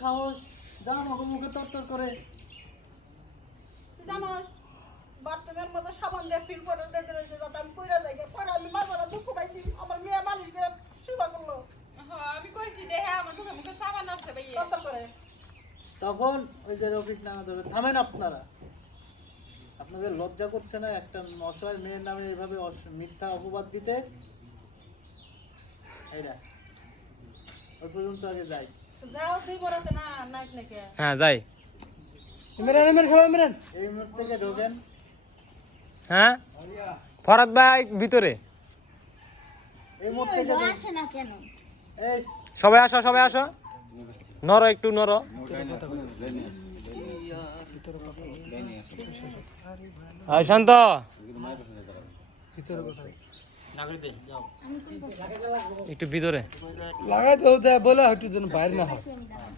সাহস যা আমাকে মুখে তরতর করে। জানোস বাথরুমের মধ্যে সাবান দিয়ে ফিল করে দিতে রয়েছে যাতে আমি কইরা যাই পরে আমি মাঝারা দুঃখ পাইছি আমার মেয়ে মালিশ করে সুবা করল। হ্যাঁ, আমি কইছি দেখে আমার মুখে মুখে সাবান আসছে ভাইয়া। তরতর করে। তখন ওই যে রফিক নানা ধরে থামেন আপনারা। আপনাদের লজ্জা করছে না একটা অসহায় মেয়ের নামে এইভাবে অস- মিথ্যা অপবাদ দিতে? এইটা ওই পর্যন্ত আগে যাই। যাও তুই বড়তে না নাইট নাকি। হ্যাঁ যাই। ইমরান ইমরান সবাই ইমরান। এই মুহূর্ত থেকে ঢোকেন। হ্যাঁ? ফরাদ ভাই ভিতরে। এই মুহূর্ত থেকে ঢোকেন। আসে না কেন? সবাই আসো সবাই আসো। নর একটু নর। শান্ত একটু ভিতরে। লাগাই তো বলে হয়তো যেন বাইরে না হয়। দাঁড়ান